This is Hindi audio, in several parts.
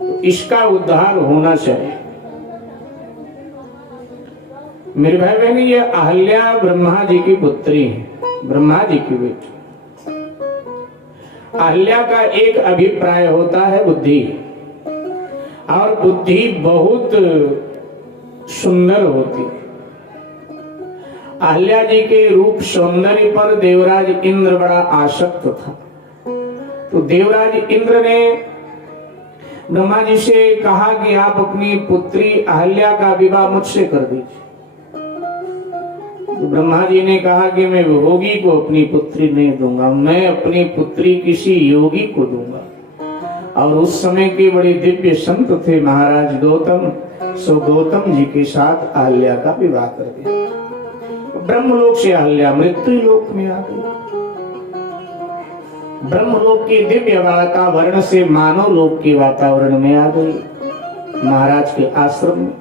तो इसका उद्धार होना चाहिए। मेरे भाई बहन, ये अहल्या ब्रह्मा जी की पुत्री है, ब्रह्मा जी की बेटी। अहल्या का एक अभिप्राय होता है बुद्धि, और बुद्धि बहुत सुंदर होती। अहल्या जी के रूप सौंदर्य पर देवराज इंद्र बड़ा आसक्त था। तो देवराज इंद्र ने ब्रह्मा जी से कहा कि आप अपनी पुत्री अहल्या का विवाह मुझसे कर दीजिए। तो ब्रह्मा जी ने कहा कि मैं भोगी को अपनी पुत्री नहीं दूंगा, मैं अपनी पुत्री किसी योगी को दूंगा। और उस समय के बड़े दिव्य संत थे महाराज गौतम, सो गौतम जी के साथ अहल्या का विवाह कर दिया। ब्रह्मलोक से अहल्या मृत्यु लोक में आ गई। ब्रह्मलोक के दिव्य वातावरण से मानव लोक के वातावरण में आ गई, महाराज के आश्रम में।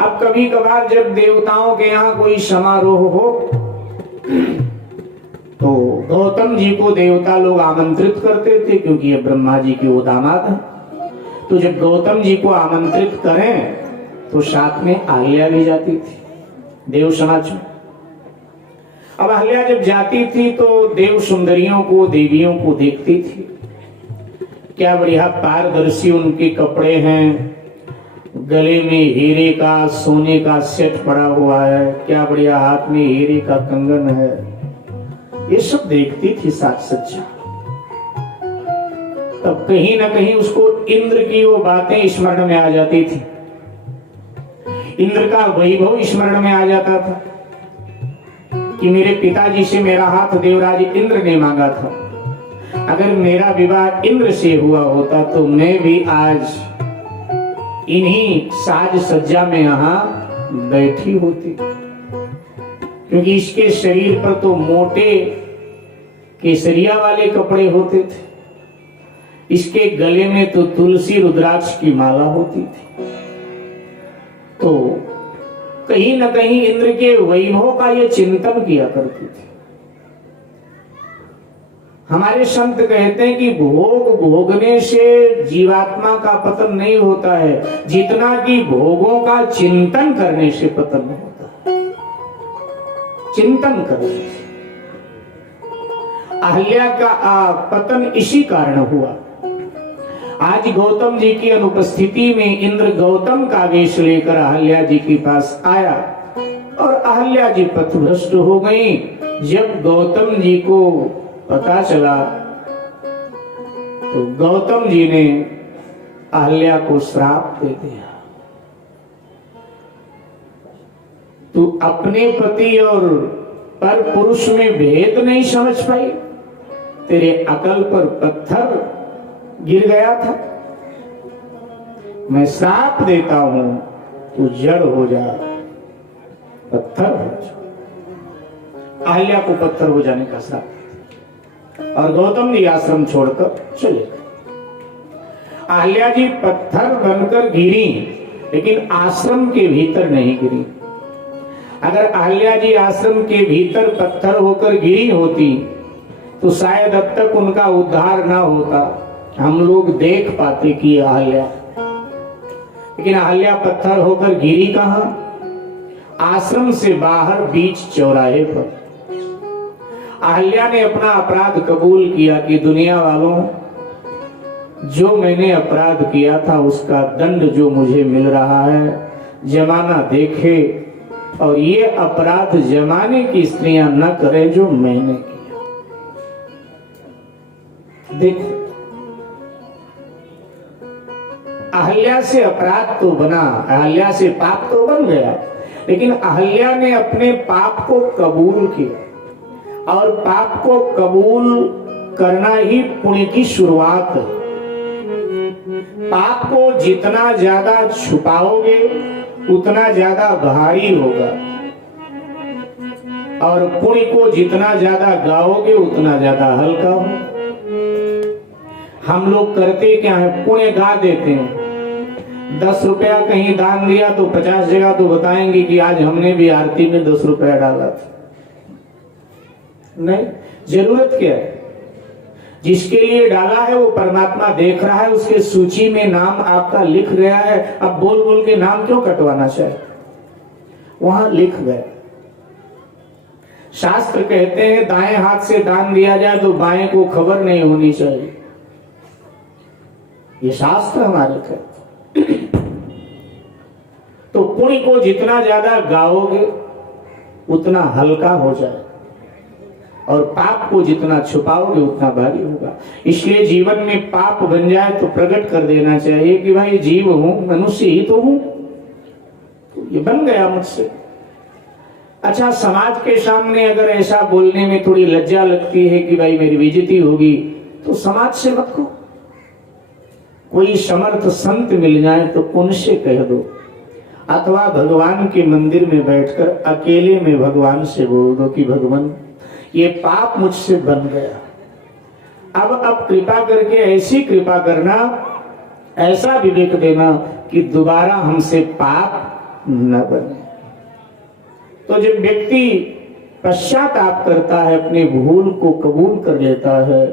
अब कभी कभार जब देवताओं के यहाँ कोई समारोह हो तो गौतम जी को देवता लोग आमंत्रित करते थे, क्योंकि ये ब्रह्मा जी के वो दामाद हैं। तो जब गौतम जी को आमंत्रित करें तो साथ में अहल्या भी जाती थी देव समाज में। अब अहल्या जब जाती थी तो देव सुंदरियों को, देवियों को देखती थी। क्या बढ़िया पारदर्शी उनके कपड़े हैं, गले में हीरे का सोने का सेट पड़ा हुआ है, क्या बढ़िया हाथ में हीरे का कंगन है। ये सब देखती थी साज सज्जा। तब कहीं ना कहीं उसको इंद्र की वो बातें स्मरण में आ जाती थी, इंद्र का वैभव स्मरण में आ जाता था कि मेरे पिताजी से मेरा हाथ देवराज इंद्र ने मांगा था। अगर मेरा विवाह इंद्र से हुआ होता तो मैं भी आज इन्हीं साज सज्जा में यहां बैठी होती, क्योंकि इसके शरीर पर तो मोटे केसरिया वाले कपड़े होते थे, इसके गले में तो तुलसी रुद्राक्ष की माला होती थी। तो कहीं न कहीं इंद्र के वैभव का ये चिंतन किया करती थी। हमारे संत कहते हैं कि भोग भोगने से जीवात्मा का पतन नहीं होता है, जितना कि भोगों का चिंतन करने से पतन होता है। चिंतन करने से अहल्या का पतन इसी कारण हुआ। आज गौतम जी की अनुपस्थिति में इंद्र गौतम का वेश लेकर अहल्या जी के पास आया और अहल्या जी पथभ्रष्ट हो गई। जब गौतम जी को पता चला तो गौतम जी ने अहल्या को श्राप दे दिया, तू अपने पति और पर पुरुष में भेद नहीं समझ पाई, तेरे अकल पर पत्थर गिर गया था। मैं श्राप देता हूं, तू जड़ हो जा, पत्थर हो जा। अहल्या को पत्थर हो जाने का श्राप और गौतम जी आश्रम छोड़कर चले गए। अहल्या जी पत्थर बनकर गिरी, लेकिन आश्रम के भीतर नहीं गिरी। अगर अहल्या जी आश्रम के भीतर पत्थर होकर गिरी होती तो शायद अब तक उनका उद्धार ना होता, हम लोग देख पाते कि अहल्या, लेकिन अहल्या पत्थर होकर गिरी कहां? आश्रम से बाहर बीच चौराहे पर। अहल्या ने अपना अपराध कबूल किया कि दुनिया वालों, जो मैंने अपराध किया था उसका दंड जो मुझे मिल रहा है, जमाना देखे और ये अपराध जमाने की स्त्रियां न करें जो मैंने किया। देखो, अहल्या से अपराध तो बना, अहल्या से पाप तो बन गया, लेकिन अहल्या ने अपने पाप को कबूल किया, और पाप को कबूल करना ही पुण्य की शुरुआत है। पाप को जितना ज्यादा छुपाओगे उतना ज्यादा भारी होगा, और पुण्य को जितना ज्यादा गाओगे उतना ज्यादा हल्का होगा। हम लोग करते क्या है, पुण्य गा देते हैं। 10 रुपया कहीं दान दिया तो 50 जगह तो बताएंगे कि आज हमने भी आरती में 10 रुपया डाला था। नहीं, जरूरत क्या है? जिसके लिए डाला है वो परमात्मा देख रहा है, उसके सूची में नाम आपका लिख गया है। अब बोल बोल के नाम क्यों कटवाना चाहिए, वहां लिख गए। शास्त्र कहते हैं दाएं हाथ से दान दिया जाए तो बाएं को खबर नहीं होनी चाहिए, ये शास्त्र हमारे कहते। तो पुण्य को जितना ज्यादा गाओगे उतना हल्का हो जाए, और पाप को जितना छुपाओगे उतना भारी होगा। इसलिए जीवन में पाप बन जाए तो प्रकट कर देना चाहिए कि भाई जीव हूं, मनुष्य ही तो हूं, तो ये बन गया मुझसे। अच्छा, समाज के सामने अगर ऐसा बोलने में थोड़ी लज्जा लगती है कि भाई मेरी बेइज्जती होगी, तो समाज से मत कहो। कोई समर्थ संत मिल जाए तो उनसे कह दो, अथवा भगवान के मंदिर में बैठकर अकेले में भगवान से बोल दो कि भगवान ये पाप मुझसे बन गया, अब कृपा करके ऐसी कृपा करना, ऐसा विवेक देना कि दोबारा हमसे पाप न बने। तो जब व्यक्ति पश्चाताप करता है, अपने भूल को कबूल कर लेता है,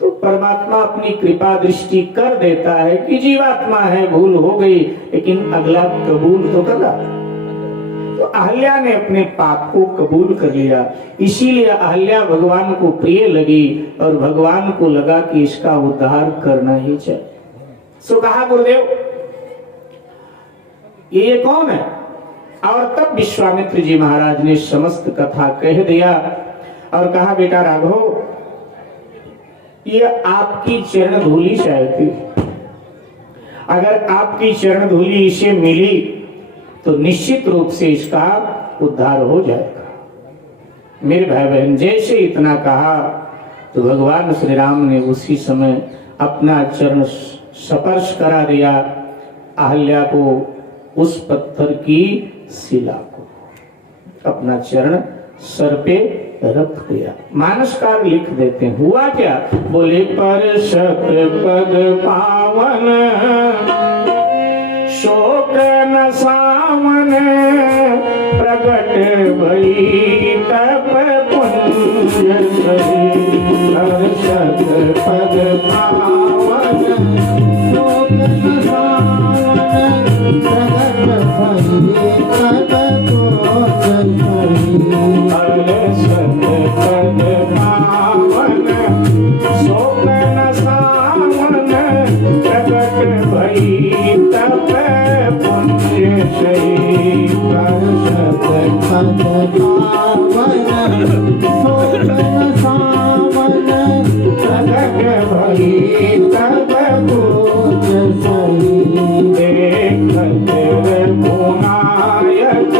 तो परमात्मा अपनी कृपा दृष्टि कर देता है कि जीवात्मा है, भूल हो गई, लेकिन अगला कबूल तो करा। तो अहल्या ने अपने पाप को कबूल कर लिया, इसीलिए अहल्या भगवान को प्रिय लगी और भगवान को लगा कि इसका उद्धार करना ही चाहिए। सो कहा गुरुदेव ये कौन है, और तब विश्वामित्र जी महाराज ने समस्त कथा कह दिया और कहा बेटा राघव, ये आपकी चरण धूली शायद थी, अगर आपकी चरण धूली इसे मिली तो निश्चित रूप से इसका उद्धार हो जाएगा। मेरे भाई बहन, जैसे इतना कहा तो भगवान श्री राम ने उसी समय अपना चरण स्पर्श करा दिया अहल्या को, उस पत्थर की शिला को अपना चरण सर पे रख दिया। मानसकार लिख देते हैं, हुआ क्या, बोले पर शत पद पावन शोक न सामन प्रगट भई तप पुण्य सही। पर शत पद पावन शोक न सामन प्रगट भई तप पुण्य सही। पर शत पद पावन शोक न सामन प्रगट भई तप पुण्य सही। पर शत पद पावन शोक न सामन प्रगट भई तप पुण्य सही। देखत गुणायक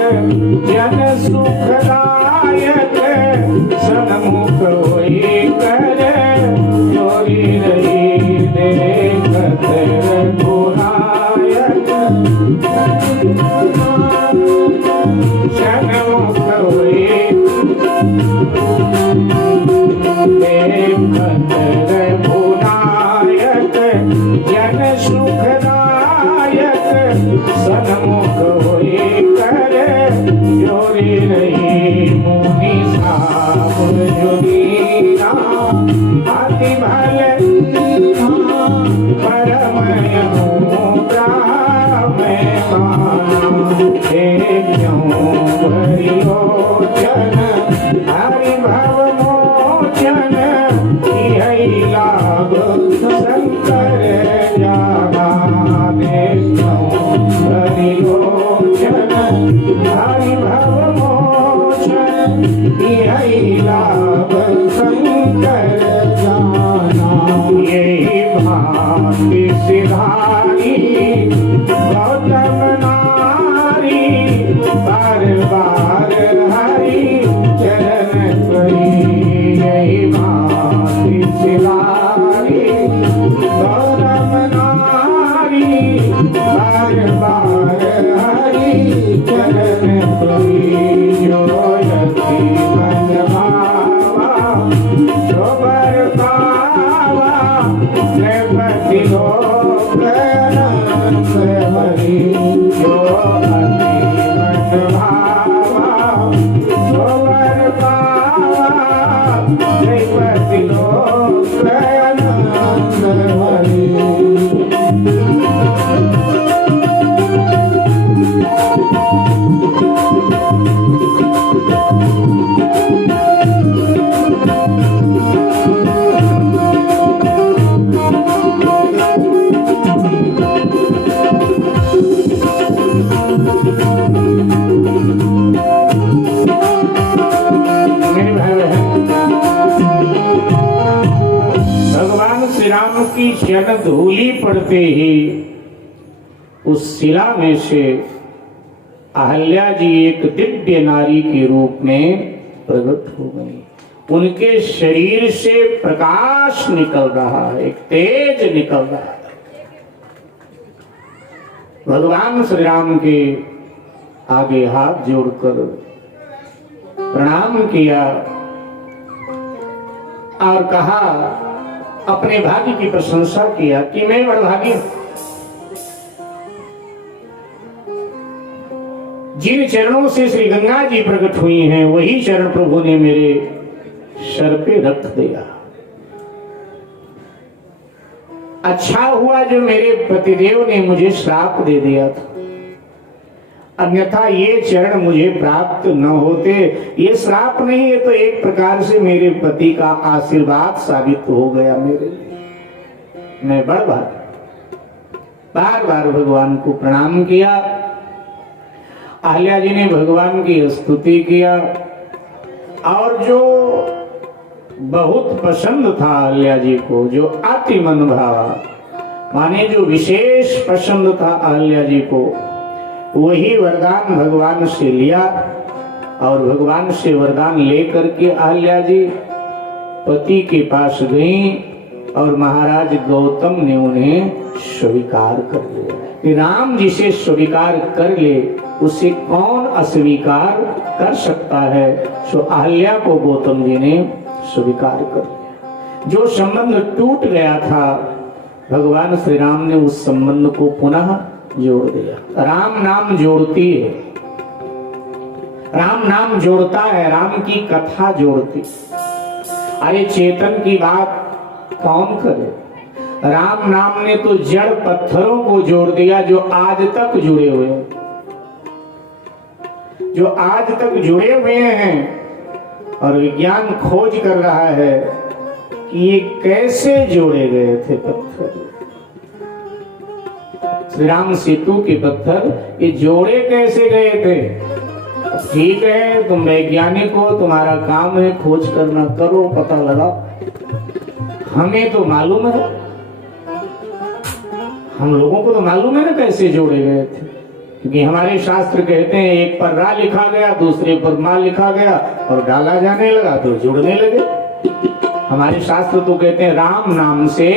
जन सुखदायक सन्मुख होई कर जोरी रही। देखत गुणायक सन्मुख होई, देखत गुणायक जन सुखदायक सन्मुख होई कर जोरी रही। मुनि साब जोगीरा अति भल परम अनुग्रह में माना। क्यों भरियो जन हरि भव मोचन यही लाभ शंकर जाना। क्यों भरियो जन हरि भव मोचन यही लाभ शंकर जाना। यही भांति सिधारी गौतम नारी बार बार हरि चरण करी। यही भांति सिधारी गौतम नारी बार बार हरि चरण करी। जो यति मन भावा जो बर पावा नृपति लोक हरि। धूली पड़ते ही उस शिला में से अहल्या जी एक दिव्य नारी के रूप में प्रकट हो गई। उनके शरीर से प्रकाश निकल रहा है, एक तेज निकल रहा है। भगवान श्री राम के आगे हाथ जोड़कर प्रणाम किया और कहा, अपने भाग्य की प्रशंसा किया कि मैं बड़भागी हूं। जिन चरणों से श्री गंगा जी प्रकट हुई हैं वही चरण प्रभु ने मेरे सर पे रख दिया। अच्छा हुआ जो मेरे पतिदेव ने मुझे श्राप दे दिया था, अन्यथा ये चरण मुझे प्राप्त न होते। ये श्राप नहीं है तो एक प्रकार से मेरे पति का आशीर्वाद साबित हो गया मेरे लिए। मैं बार बार भगवान को प्रणाम किया। अहल्या जी ने भगवान की स्तुति किया और जो बहुत पसंद था अहल्या जी को, जो अति मन भावा, माने जो विशेष पसंद था अहल्या जी को, वही वरदान भगवान से लिया और भगवान से वरदान लेकर के अहल्या जी पति के पास गई और महाराज गौतम ने उन्हें स्वीकार कर लिया। राम जिसे स्वीकार कर ले उसे कौन अस्वीकार कर सकता है। सो अहल्या को गौतम जी ने स्वीकार कर लिया। जो संबंध टूट गया था भगवान श्री राम ने उस संबंध को पुनः जोड़ दिया। राम नाम जोड़ती है, राम नाम जोड़ता है, राम की कथा जोड़ती। अरे चेतन की बात कौन करे। राम नाम ने तो जड़ पत्थरों को जोड़ दिया जो आज तक जुड़े हुए हैं, जो आज तक जुड़े हुए हैं। और विज्ञान खोज कर रहा है कि ये कैसे जोड़े गए थे पत्थर। श्री राम सेतु के पत्थर ये जोड़े कैसे गए थे। ठीक है, तुम वैज्ञानिक हो, तुम्हारा काम है खोज करना, करो, पता लगाओ। हमें तो मालूम है, हम लोगों को तो मालूम है ना कैसे जोड़े गए थे, क्योंकि हमारे शास्त्र कहते हैं एक पर रा लिखा गया, दूसरे पर माँ लिखा गया और डाला जाने लगा तो जुड़ने लगे। हमारे शास्त्र तो कहते हैं राम नाम से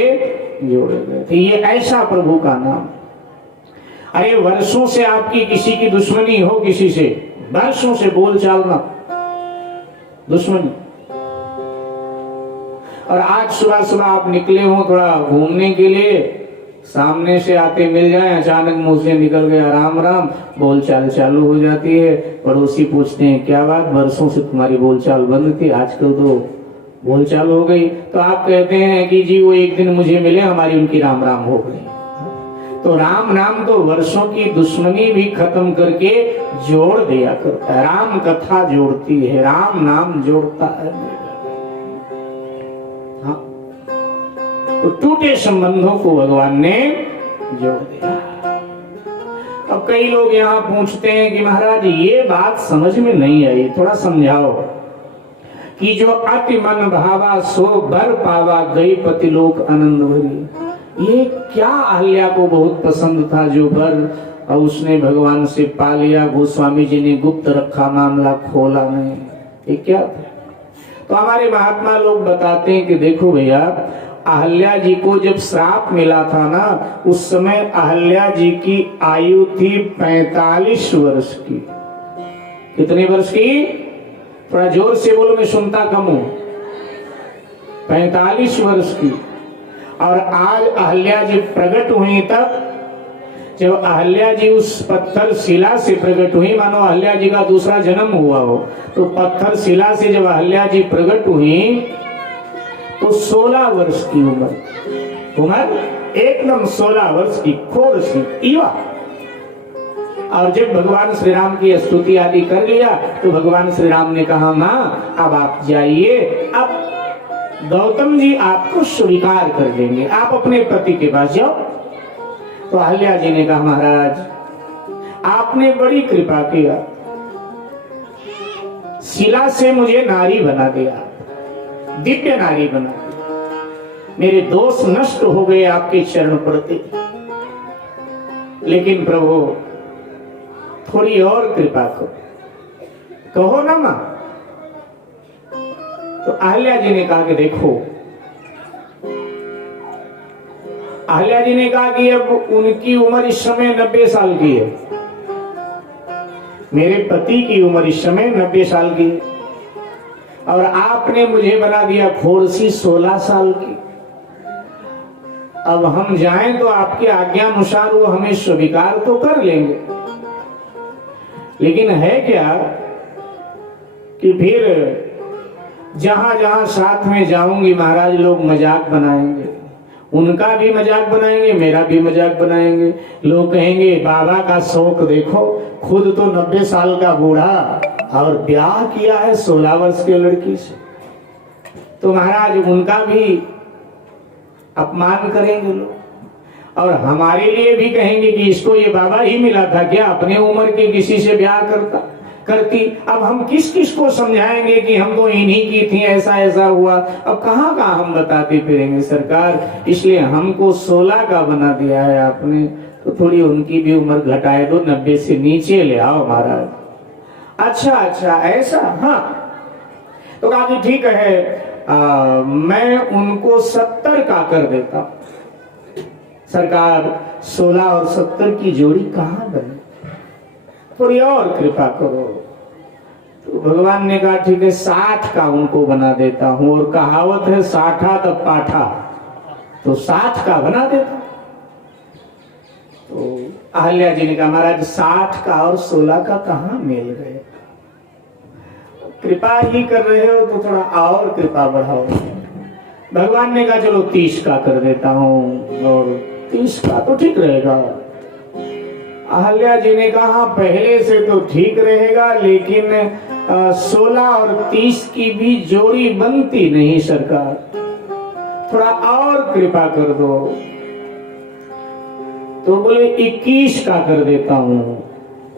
जोड़े गए थे। ये ऐसा प्रभु का नाम। अरे वर्षों से आपकी किसी की दुश्मनी हो, किसी से वर्षों से बोल चालना दुश्मनी, और आज सुबह सुबह आप निकले हो थोड़ा घूमने के लिए, सामने से आते मिल जाए, अचानक मुंह से निकल गया राम राम, बोलचाल चालू हो जाती है। पड़ोसी पूछते हैं क्या बात, वर्षों से तुम्हारी बोलचाल बंद थी, आजकल तो बोलचाल हो गई। तो आप कहते हैं कि जी वो एक दिन मुझे मिले, हमारी उनकी राम राम हो गई। तो राम नाम तो वर्षों की दुश्मनी भी खत्म करके जोड़ दिया करता है। राम कथा जोड़ती है, राम नाम जोड़ता है। हाँ, तो टूटे संबंधों को भगवान ने जोड़ दिया। अब कई लोग यहाँ पूछते हैं कि महाराज ये बात समझ में नहीं आई, थोड़ा समझाओ कि जो अति मन भावा सो बर पावा गई पति लोक आनंद भरी। ये क्या अहल्या को बहुत पसंद था जो बर, और उसने भगवान से पा लिया। गोस्वामी जी ने गुप्त रखा, मामला खोला नहीं। ये क्या था? तो हमारे महात्मा लोग बताते हैं कि देखो भैया, अहल्या जी को जब श्राप मिला था ना, उस समय अहल्या जी की आयु थी 45 वर्ष की। कितने वर्ष की? थोड़ा जोर से बोलो, मैं सुनता कम हूं। 45 वर्ष की। और आज अहल्या जी प्रकट हुई तब, जब अहल्या जी उस पत्थर शिला से प्रकट हुई, मानो अहल्या जी का दूसरा जन्म हुआ हो, तो पत्थर शिला से जब अहल्या जी प्रकट हुई तो 16 वर्ष की उम्र एकदम 16 वर्ष की, खोर सी युवा। और जब भगवान श्री राम की स्तुति आदि कर लिया तो भगवान श्री राम ने कहा माँ अब आप जाइए, अब गौतम जी आपको स्वीकार कर देंगे, आप अपने पति के पास जाओ। तो अहल्या जी ने कहा महाराज आपने बड़ी कृपा किया, शिला से मुझे नारी बना दिया, दिव्य नारी बना दिया। मेरे दोष नष्ट हो गए आपके चरण प्रति, लेकिन प्रभु थोड़ी और कृपा करो, कहो ना मां। तो अहल्या जी ने कहा कि देखो, अहल्या जी ने कहा कि अब उनकी उम्र इस समय 90 साल की है, मेरे पति की उम्र इस समय 90 साल की है, और आपने मुझे बना दिया खोरसी 16 साल की। अब हम जाएं तो आपके आज्ञा अनुसार वो हमें स्वीकार तो कर लेंगे, लेकिन है क्या कि फिर जहां जहां साथ में जाऊंगी महाराज लोग मजाक बनाएंगे, उनका भी मजाक बनाएंगे, मेरा भी मजाक बनाएंगे। लोग कहेंगे बाबा का शौक देखो, खुद तो 90 साल का बूढ़ा और ब्याह किया है 16 वर्ष की लड़की से। तो महाराज उनका भी अपमान करेंगे लोग, और हमारे लिए भी कहेंगे कि इसको ये बाबा ही मिला था क्या, अपने उम्र के किसी से ब्याह करती। अब हम किस किस को समझाएंगे कि हम तो इन्हीं की थी, ऐसा ऐसा हुआ। अब कहाँ कहाँ हम बताते फिरेंगे सरकार, इसलिए हमको 16 का बना दिया है आपने, तो थोड़ी उनकी भी उम्र घटाए दो, 90 से नीचे ले आओ महाराज। अच्छा अच्छा ऐसा, हाँ। तो कहा कि ठीक है, मैं उनको 70 का कर देता हूं। सरकार 16 और 70 की जोड़ी कहाँ बनी, थोड़ी और कृपा करो। तो भगवान ने कहा ठीक है 60 का उनको बना देता हूं, और कहावत है 60 तब पाठा, तो 60 का बना देता। तो अहल्या जी ने कहा महाराज 60 का और 16 का कहाँ मेल गए, कृपा ही कर रहे हो तो थोड़ा और कृपा बढ़ाओ। भगवान ने कहा चलो 30 का कर देता हूं, और 30 का तो ठीक रहेगा। अहल्या जी ने कहा पहले से तो ठीक रहेगा, लेकिन 16 और 30 की भी जोड़ी बनती नहीं सरकार, थोड़ा और कृपा कर दो। तो बोले 21 का कर देता हूं।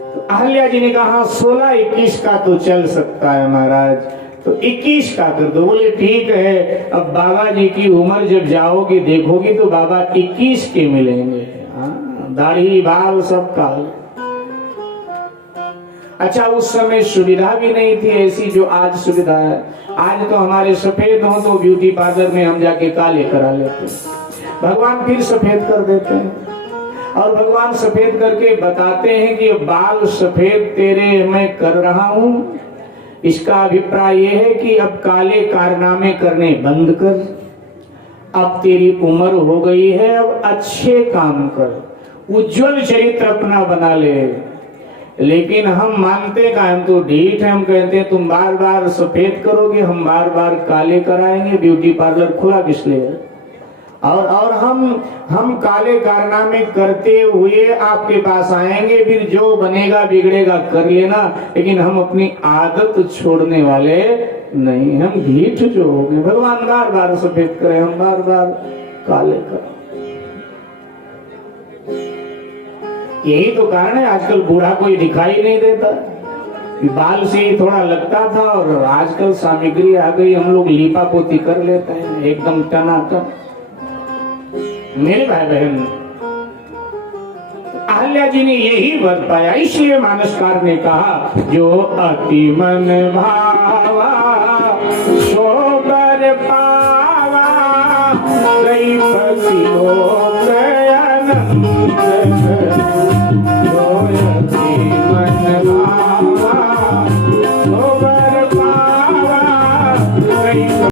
तो अहल्या जी ने कहा 16-21 का तो चल सकता है महाराज, तो 21 का कर दो। बोले ठीक है, अब बाबा जी की उम्र जब जाओगी देखोगी तो बाबा 21 के मिलेंगे, दाढ़ी बाल सब काले। अच्छा उस समय सुविधा भी नहीं थी ऐसी जो आज सुविधा है। आज तो हमारे सफेद हो तो ब्यूटी पार्लर में हम जाके काले करा लेते हैं, भगवान फिर सफेद कर देते हैं। और भगवान सफेद करके बताते हैं कि बाल सफेद तेरे मैं कर रहा हूं, इसका अभिप्राय यह है कि अब काले कारनामे करने बंद कर, अब तेरी उम्र हो गई है, अब अच्छे काम कर, उज्जवल चरित्र अपना बना ले। लेकिन हम मानते का हम तो ढीठ है, हम कहते हैं तुम बार बार सफेद करोगे, हम बार बार काले कराएंगे, ब्यूटी पार्लर खुला किस लिए। और हम काले कारनामे करते हुए आपके पास आएंगे, फिर जो बनेगा बिगड़ेगा कर लेना, लेकिन हम अपनी आदत छोड़ने वाले नहीं, हम ढीठ जो हो गए। भगवान बार बार सफेद करे, हम बार बार काले करें। यही तो कारण है आजकल बूढ़ा कोई दिखाई नहीं देता, बाल से ही थोड़ा लगता था, और आजकल सामग्री आ गई, हम लोग लीपा पोती कर लेते हैं एकदम टनाटन। मेरे भाई बहन अहल्या जी ने यही वर पाया, इसलिए मानसकार ने कहा जो अति मन भावा सो बर पावा, कई पति हो गया